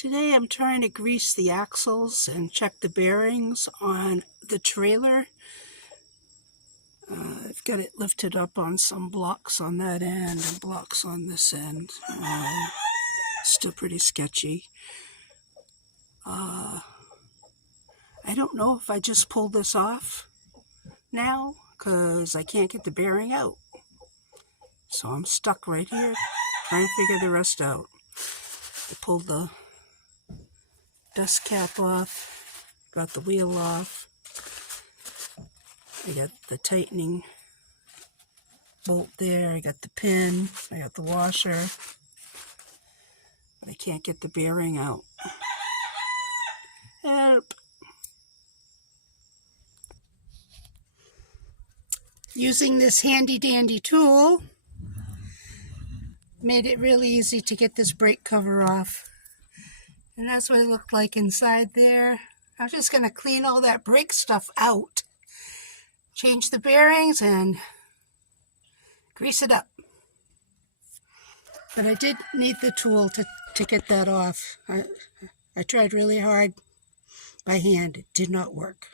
Today I'm trying to grease the axles and check the bearings on the trailer. I've got it lifted up on some blocks on that end and blocks on this end. Still pretty sketchy. I don't know if I just pull this off now because I can't get the bearing out. So I'm stuck right here trying to figure the rest out. I pulled the dust cap off, got the wheel off. I got the tightening bolt there, I got the pin, I got the washer. I can't get the bearing out. Help! Using this handy dandy tool made it really easy to get this brake cover off. And that's what it looked like inside there. I'm just going to clean all that brake stuff out, change the bearings, and grease it up. But I did need the tool to get that off. I tried really hard by hand. It did not work.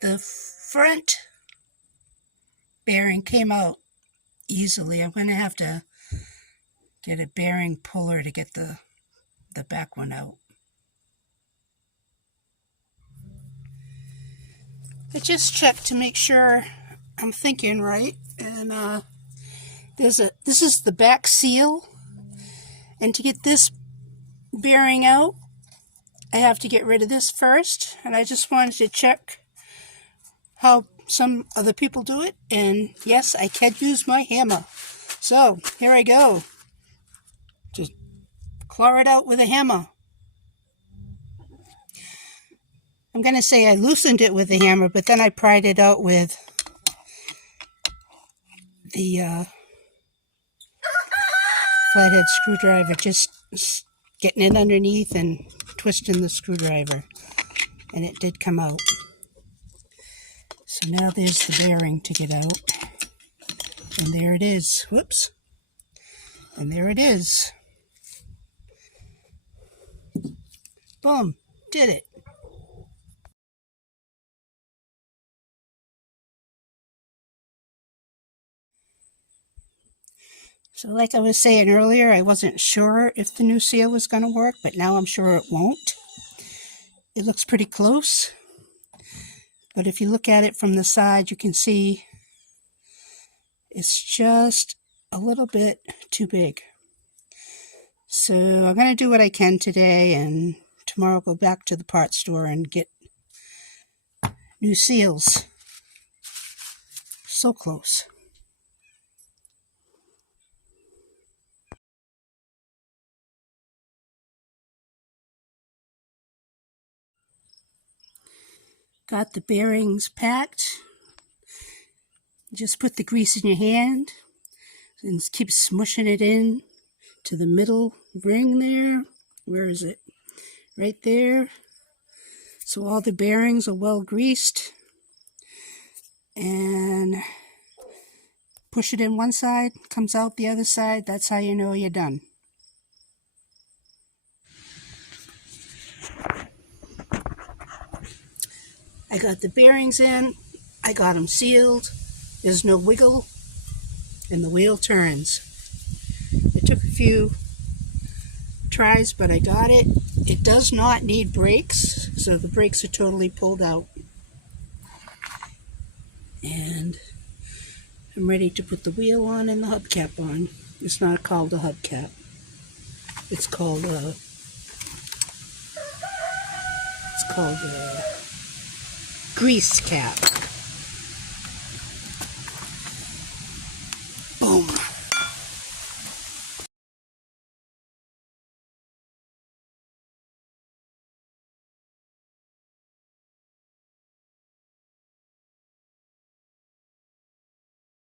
The front bearing came out easily. I'm going to have to get a bearing puller to get the back one out. I just checked to make sure I'm thinking right, and this is the back seal, and to get this bearing out I have to get rid of this first, and I just wanted to check how some other people do it, and yes, I can use my hammer. So here I go. Just claw it out with a hammer. I'm going to say I loosened it with a hammer, but then I pried it out with the flathead screwdriver, just getting it underneath and twisting the screwdriver, and it did come out. So now there's the bearing to get out, and there it is. Whoops. And there it is. Boom. Did it. So like I was saying earlier, I wasn't sure if the new seal was going to work, but now I'm sure it won't. It looks pretty close. But if you look at it from the side, you can see it's just a little bit too big. So I'm going to do what I can today, and tomorrow I'll go back to the parts store and get new seals. So close. Got the bearings packed. Just put the grease in your hand and keep smushing it in to the middle ring there. Where is it? Right there. So all the bearings are well greased. And push it in one side, comes out the other side. That's how you know you're done. I got the bearings in, I got them sealed, there's no wiggle, and the wheel turns. It took a few tries, but I got it. It does not need brakes, so the brakes are totally pulled out. And I'm ready to put the wheel on and the hubcap on. It's not called a hubcap. It's called a grease cap.